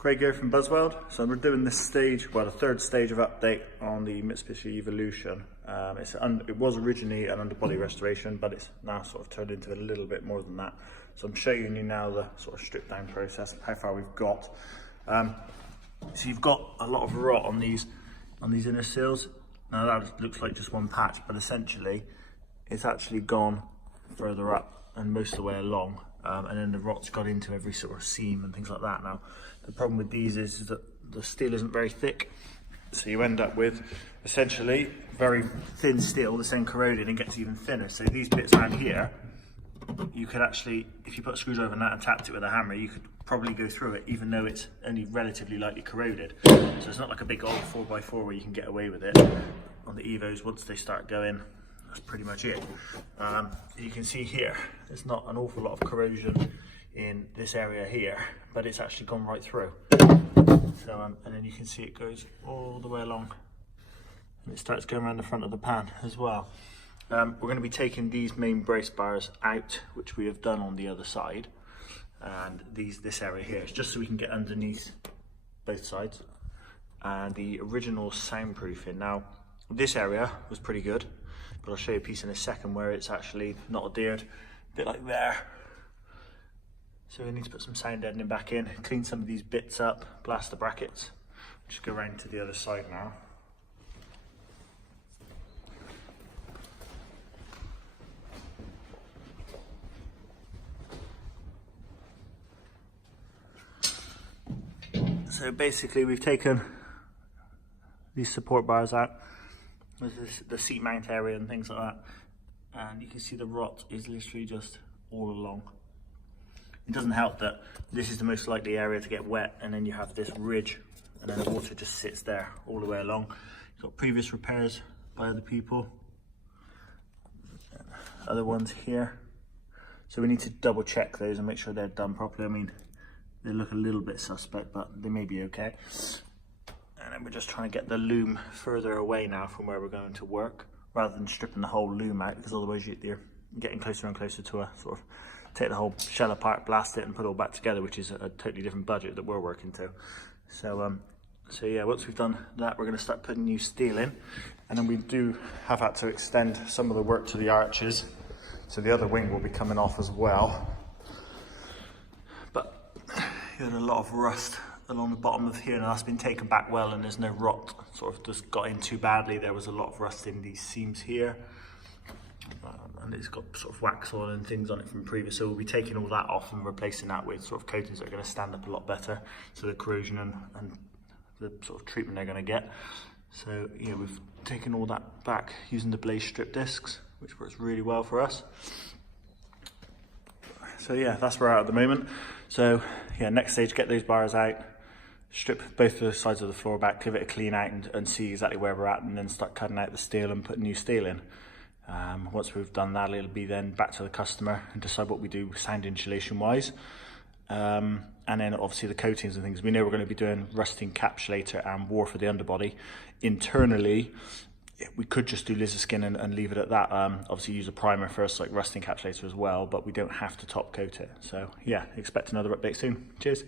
Craig here from Buzzweld. So we're doing this stage, well, the third stage of update on the Mitsubishi Evolution. It was originally an underbody restoration, but it's now sort of turned into a little bit more than that. So I'm showing you now the sort of strip down process, how far we've got. So you've got a lot of rot on these inner seals. Now that looks like just one patch, but essentially it's actually gone further up and most of the way along. And then the rot's got into every sort of seam and things like that. Now, the problem with these is that the steel isn't very thick, so you end up with essentially very thin steel that's then corroded and gets even thinner. So these bits around here, you could actually, if you put a screwdriver in that and tapped it with a hammer, you could probably go through it, even though it's only relatively lightly corroded. So it's not like a big old 4x4 where you can get away with it. On the Evos, once they start going, that's pretty much it. You can see here, there's not an awful lot of corrosion in this area here, but it's actually gone right through. So, and then you can see it goes all the way along, and it starts going around the front of the pan as well. We're going to be taking these main brace bars out, which we have done on the other side, and this area here is just so we can get underneath both sides. And the original soundproofing. Now, this area was pretty good, but I'll show you a piece in a second where it's actually not adhered, a bit like there. So we need to put some sound deadening back in, clean some of these bits up, blast the brackets. Just go around to the other side now. So basically we've taken these support bars out, the seat mount area and things like that, and you can see the rot is literally just all along. It doesn't help that this is the most likely area to get wet, and then you have this ridge, and then the water just sits there all the way along. You've got previous repairs by other people, other ones here. So we need to double check those and make sure they're done properly. I mean, they look a little bit suspect, but they may be okay. And then we're just trying to get the loom further away now from where we're going to work, rather than stripping the whole loom out, because otherwise you're getting closer and closer to a sort of take the whole shell apart, blast it and put it all back together, which is a totally different budget that we're working to. So yeah, once we've done that, we're going to start putting new steel in, and then we do have had to extend some of the work to the arches, so the other wing will be coming off as well. But you had a lot of rust along the bottom of here, and that's been taken back well, and there's no rot sort of just got in too badly. There was a lot of rust in these seams here, and it's got sort of wax on and things on it from previous, so we'll be taking all that off and replacing that with sort of coatings that are going to stand up a lot better, so the corrosion and the sort of treatment they're going to get. So yeah, we've taken all that back using the blaze strip discs, which works really well for us. So yeah, that's where we're at the moment. So yeah, next stage, get those bars out, strip both the sides of the floor back, give it a clean out and see exactly where we're at, and then start cutting out the steel and putting new steel in. Once we've done that, it'll be then back to the customer and decide what we do sound insulation wise. And then obviously the coatings and things. We know we're going to be doing rust encapsulator and war for the underbody. Internally, we could just do lizard skin and leave it at that. Obviously use a primer first, like rust encapsulator as well, but we don't have to top coat it. So yeah, expect another update soon. Cheers.